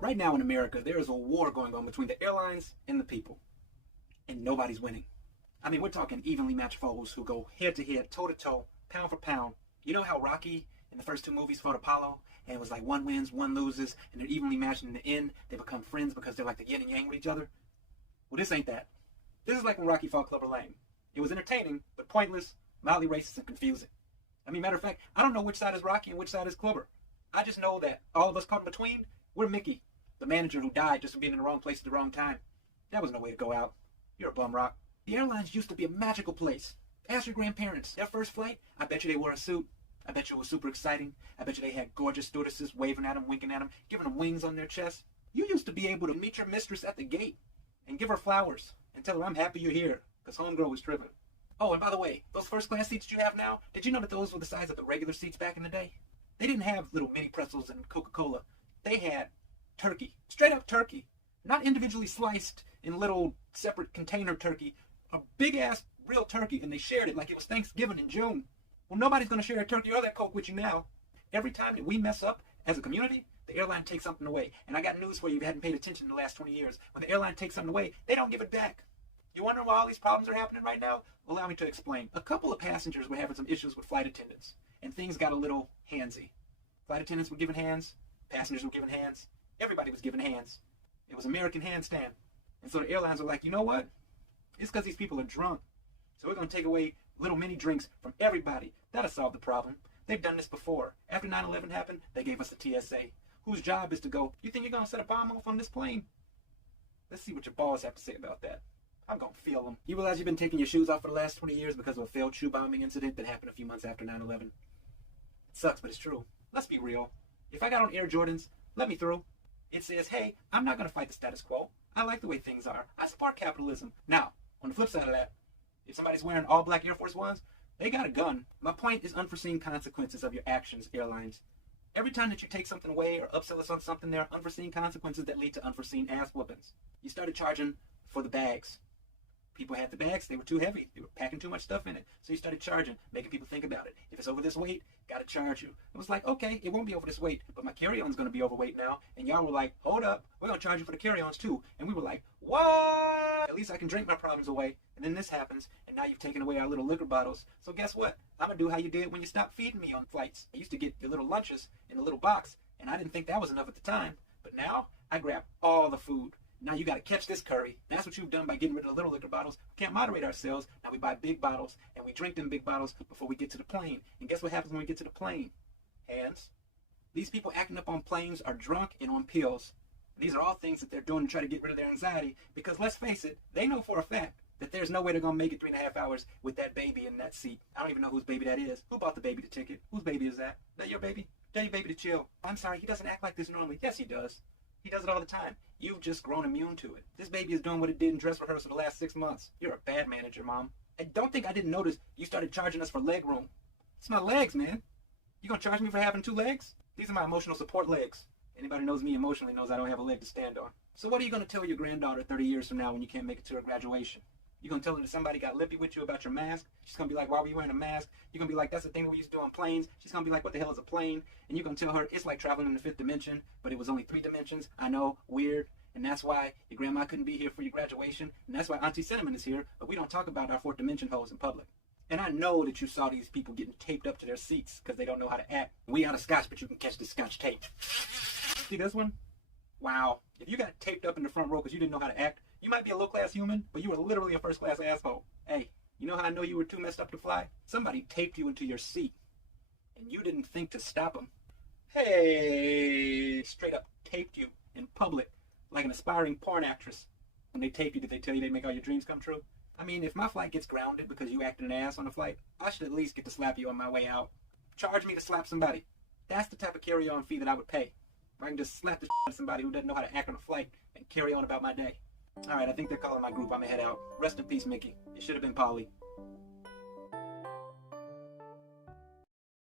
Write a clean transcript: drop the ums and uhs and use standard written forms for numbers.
Right now in America, there is a war going on between the airlines and the people, and nobody's winning. I mean, we're talking evenly matched foes who go head to head, toe to toe, pound for pound. You know how Rocky in the first two movies fought Apollo, and it was like one wins, one loses, and they're evenly matched, and in the end, they become friends because they're like the yin and yang with each other? Well, this ain't that. This is like when Rocky fought Clubber Lang. It was entertaining, but pointless, mildly racist, and confusing. I mean, matter of fact, I don't know which side is Rocky and which side is Clubber. I just know that all of us caught in between, we're Mickey, the manager who died just for being in the wrong place at the wrong time. That was no way to go out. You're a bum rock. The airlines used to be a magical place. Ask your grandparents. Their first flight, I bet you they wore a suit. I bet you it was super exciting. I bet you they had gorgeous stewardesses waving at them, winking at them, giving them wings on their chest. You used to be able to meet your mistress at the gate and give her flowers and tell her, I'm happy you're here, because homegirl was tripping. Oh, and by the way, those first class seats you have now, did you know that those were the size of the regular seats back in the day? They didn't have little mini pretzels and Coca-Cola. They had turkey. Straight up turkey. Not individually sliced in little separate container turkey. A big-ass real turkey, and they shared it like it was Thanksgiving in June. Well, nobody's going to share that turkey or that Coke with you now. Every time that we mess up as a community, the airline takes something away. And I got news for you if you hadn't paid attention in the last 20 years. When the airline takes something away, they don't give it back. You wonder why all these problems are happening right now? Allow me to explain. A couple of passengers were having some issues with flight attendants, and things got a little handsy. Flight attendants were giving hands. Passengers were giving hands. Everybody was giving hands. It was American handstand. And so the airlines were like, you know what? It's because these people are drunk. So we're going to take away little mini drinks from everybody. That'll solve the problem. They've done this before. After 9/11 happened, they gave us the TSA, whose job is to go, you think you're going to set a bomb off on this plane? Let's see what your balls have to say about that. I'm going to feel them. You realize you've been taking your shoes off for the last 20 years because of a failed shoe bombing incident that happened a few months after 9/11? It sucks, but it's true. Let's be real. If I got on Air Jordans, let me through. It says, hey, I'm not going to fight the status quo. I like the way things are. I support capitalism. Now, on the flip side of that, if somebody's wearing all black Air Force Ones, they got a gun. My point is unforeseen consequences of your actions, airlines. Every time that you take something away or upsell us on something, there are unforeseen consequences that lead to unforeseen ass whoopings. You started charging for the bags. People had the bags, they were too heavy. They were packing too much stuff in it. So you started charging, making people think about it. If it's over this weight, gotta charge you. It was like, okay, it won't be over this weight, but my carry-on's gonna be overweight now. And y'all were like, hold up, we're gonna charge you for the carry-ons too. And we were like, what? At least I can drink my problems away. And then this happens, and now you've taken away our little liquor bottles. So guess what? I'm gonna do how you did when you stopped feeding me on flights. I used to get your little lunches in a little box, and I didn't think that was enough at the time. But now, I grab all the food. Now you got to catch this curry. That's what you've done by getting rid of the little liquor bottles. We can't moderate ourselves. Now we buy big bottles, and we drink them big bottles before we get to the plane. And guess what happens when we get to the plane? Hands. These people acting up on planes are drunk and on pills. These are all things that they're doing to try to get rid of their anxiety. Because let's face it, they know for a fact that there's no way they're going to make it 3.5 hours with that baby in that seat. I don't even know whose baby that is. Who bought the baby the ticket? Whose baby is that? Is that your baby? Tell your baby to chill. I'm sorry, he doesn't act like this normally. Yes, he does. He does it all the time. You've just grown immune to it. This baby is doing what it did in dress rehearsal the last 6 months. You're a bad manager, Mom. I don't think I didn't notice you started charging us for leg room. It's my legs, man. You gonna charge me for having 2 legs? These are my emotional support legs. Anybody knows me emotionally knows I don't have a leg to stand on. So what are you gonna tell your granddaughter 30 years from now when you can't make it to her graduation? You gonna tell her that somebody got lippy with you about your mask? She's gonna be like, why were you wearing a mask? You're gonna be like, that's the thing that we used to do on planes. She's gonna be like, what the hell is a plane? And you're gonna tell her it's like traveling in the 5th dimension, but it was only 3 dimensions. I know, weird. And that's why your grandma couldn't be here for your graduation. And that's why Auntie Cinnamon is here, but we don't talk about our 4th dimension hoes in public. And I know that you saw these people getting taped up to their seats because they don't know how to act. We out of scotch, but you can catch the scotch tape. See this one? Wow. If you got taped up in the front row because you didn't know how to act, you might be a low-class human, but you were literally a first-class asshole. Hey, you know how I know you were too messed up to fly? Somebody taped you into your seat, and you didn't think to stop them. Hey, straight up taped you in public like an aspiring porn actress. When they taped you, did they tell you they'd make all your dreams come true? I mean, if my flight gets grounded because you acted an ass on the flight, I should at least get to slap you on my way out. Charge me to slap somebody. That's the type of carry-on fee that I would pay. I can just slap the shit out of somebody who doesn't know how to act on a flight and carry on about my day. Alright, I think they're calling my group. I'm gonna head out. Rest in peace, Mickey. It should have been Polly.